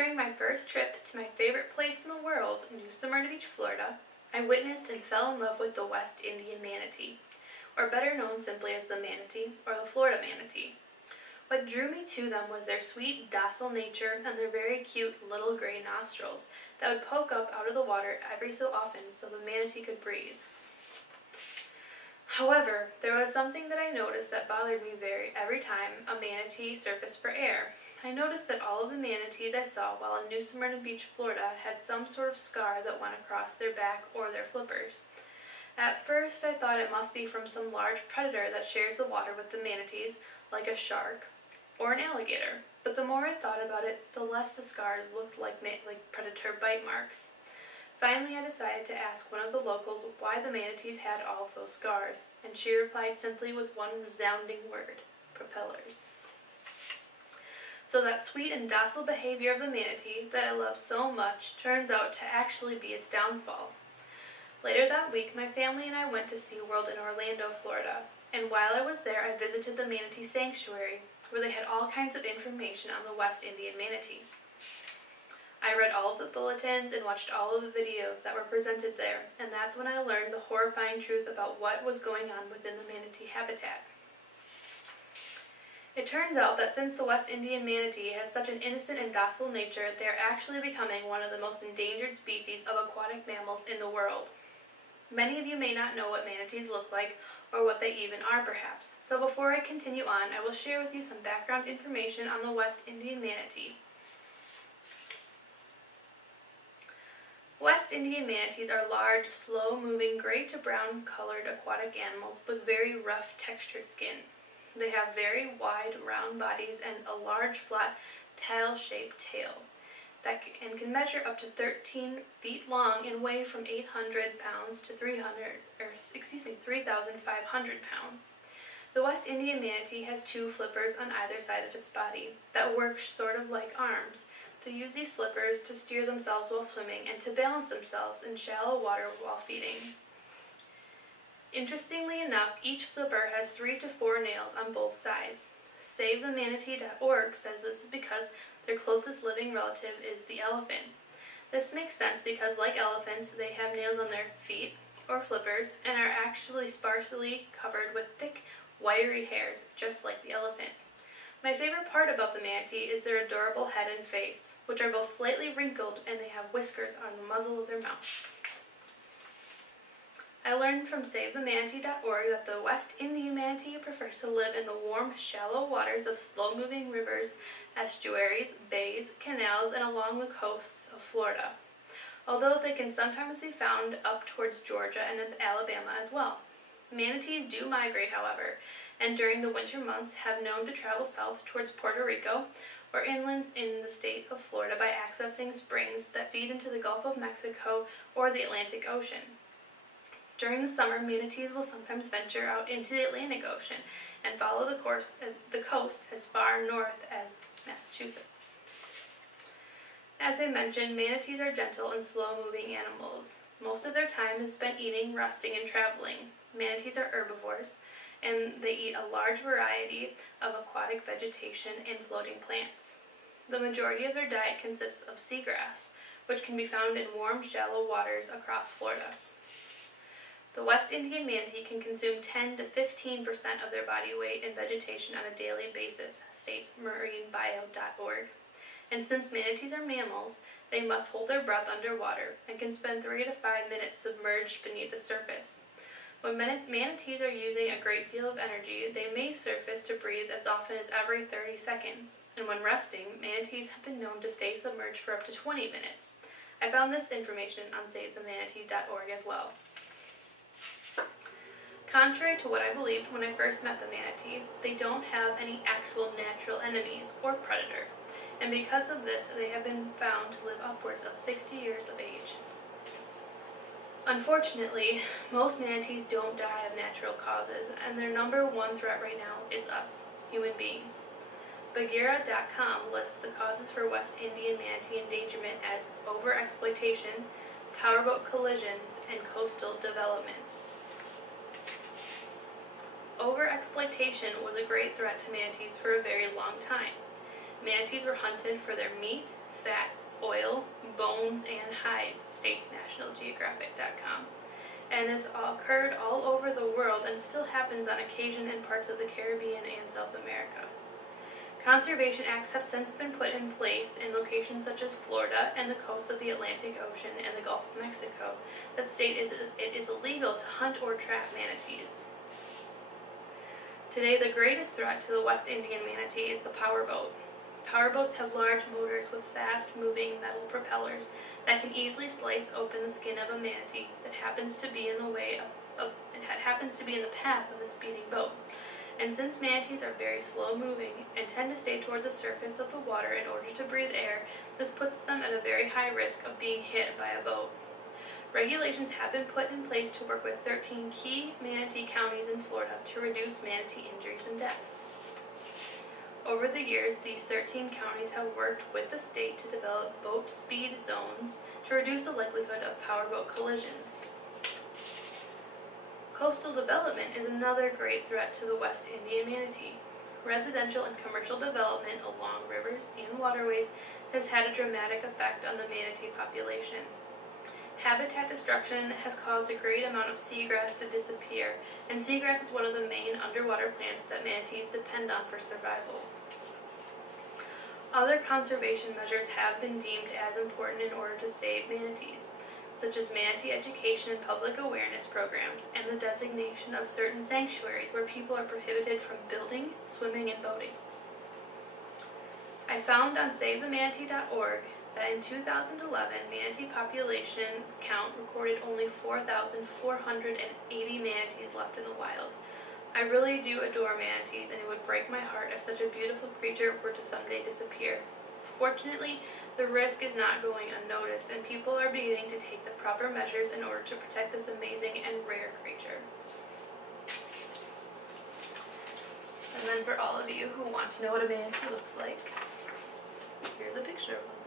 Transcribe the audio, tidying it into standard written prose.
During my first trip to my favorite place in the world, New Smyrna Beach, Florida, I witnessed and fell in love with the West Indian manatee, or better known simply as the manatee or the Florida manatee. What drew me to them was their sweet, docile nature and their very cute little gray nostrils that would poke up out of the water every so often so the manatee could breathe. However, there was something that I noticed that bothered me every time a manatee surfaced for air. I noticed that all of the manatees I saw while in New Smyrna Beach, Florida had some sort of scar that went across their back or their flippers. At first, I thought it must be from some large predator that shares the water with the manatees, like a shark or an alligator. But the more I thought about it, the less the scars looked like predator bite marks. Finally, I decided to ask one of the locals why the manatees had all of those scars, and she replied simply with one resounding word: propellers. So that sweet and docile behavior of the manatee that I love so much turns out to actually be its downfall. Later that week, my family and I went to SeaWorld in Orlando, Florida, and while I was there, I visited the Manatee Sanctuary, where they had all kinds of information on the West Indian manatee. I read all of the bulletins and watched all of the videos that were presented there, and that's when I learned the horrifying truth about what was going on within the manatee habitat. It turns out that since the West Indian manatee has such an innocent and docile nature, they are actually becoming one of the most endangered species of aquatic mammals in the world. Many of you may not know what manatees look like, or what they even are perhaps. So before I continue on, I will share with you some background information on the West Indian manatee. West Indian manatees are large, slow-moving, gray to brown colored aquatic animals with very rough, textured skin. They have very wide, round bodies and a large, flat, paddle-shaped tail that can measure up to 13 feet long and weigh from 800 pounds to 3,500 pounds. The West Indian manatee has two flippers on either side of its body that work sort of like arms. They use these flippers to steer themselves while swimming and to balance themselves in shallow water while feeding. Interestingly enough, each flipper has 3 to 4 nails on both sides. SaveTheManatee.org says this is because their closest living relative is the elephant. This makes sense because, like elephants, they have nails on their feet, or flippers, and are actually sparsely covered with thick, wiry hairs, just like the elephant. My favorite part about the manatee is their adorable head and face, which are both slightly wrinkled and they have whiskers on the muzzle of their mouth. I learned from SaveTheManatee.org that the West Indian manatee prefers to live in the warm, shallow waters of slow-moving rivers, estuaries, bays, canals, and along the coasts of Florida, although they can sometimes be found up towards Georgia and Alabama as well. Manatees do migrate, however, and during the winter months have known to travel south towards Puerto Rico or inland in the state of Florida by accessing springs that feed into the Gulf of Mexico or the Atlantic Ocean. During the summer, manatees will sometimes venture out into the Atlantic Ocean and follow the coast as far north as Massachusetts. As I mentioned, manatees are gentle and slow-moving animals. Most of their time is spent eating, resting, and traveling. Manatees are herbivores, and they eat a large variety of aquatic vegetation and floating plants. The majority of their diet consists of seagrass, which can be found in warm, shallow waters across Florida. The West Indian manatee can consume 10 to 15% of their body weight in vegetation on a daily basis, states marinebio.org. And since manatees are mammals, they must hold their breath underwater and can spend 3 to 5 minutes submerged beneath the surface. When manatees are using a great deal of energy, they may surface to breathe as often as every 30 seconds. And when resting, manatees have been known to stay submerged for up to 20 minutes. I found this information on SaveTheManatee.org as well. Contrary to what I believed when I first met the manatee, they don't have any actual natural enemies or predators, and because of this, they have been found to live upwards of 60 years of age. Unfortunately, most manatees don't die of natural causes, and their number one threat right now is us, human beings. Bagheera.com lists the causes for West Indian manatee endangerment as overexploitation, powerboat collisions, and coastal development. Overexploitation was a great threat to manatees for a very long time. Manatees were hunted for their meat, fat, oil, bones, and hides, states nationalgeographic.com. And this occurred all over the world and still happens on occasion in parts of the Caribbean and South America. Conservation acts have since been put in place in locations such as Florida and the coast of the Atlantic Ocean and the Gulf of Mexico that state it is illegal to hunt or trap manatees. Today, the greatest threat to the West Indian manatee is the powerboat. Powerboats have large motors with fast-moving metal propellers that can easily slice open the skin of a manatee that happens to be in the path of a speeding boat. And since manatees are very slow-moving and tend to stay toward the surface of the water in order to breathe air, this puts them at a very high risk of being hit by a boat. Regulations have been put in place to work with 13 key manatee counties in Florida to reduce manatee injuries and deaths. Over the years, these 13 counties have worked with the state to develop boat speed zones to reduce the likelihood of powerboat collisions. Coastal development is another great threat to the West Indian manatee. Residential and commercial development along rivers and waterways has had a dramatic effect on the manatee population. Habitat destruction has caused a great amount of seagrass to disappear, and seagrass is one of the main underwater plants that manatees depend on for survival. Other conservation measures have been deemed as important in order to save manatees, such as manatee education and public awareness programs, and the designation of certain sanctuaries where people are prohibited from building, swimming, and boating. I found on SaveTheManatee.org that in 2011, manatee population count recorded only 4,480 manatees left in the wild. I really do adore manatees, and it would break my heart if such a beautiful creature were to someday disappear. Fortunately, the risk is not going unnoticed, and people are beginning to take the proper measures in order to protect this amazing and rare creature. And then for all of you who want to know what a manatee looks like, here's a picture of one.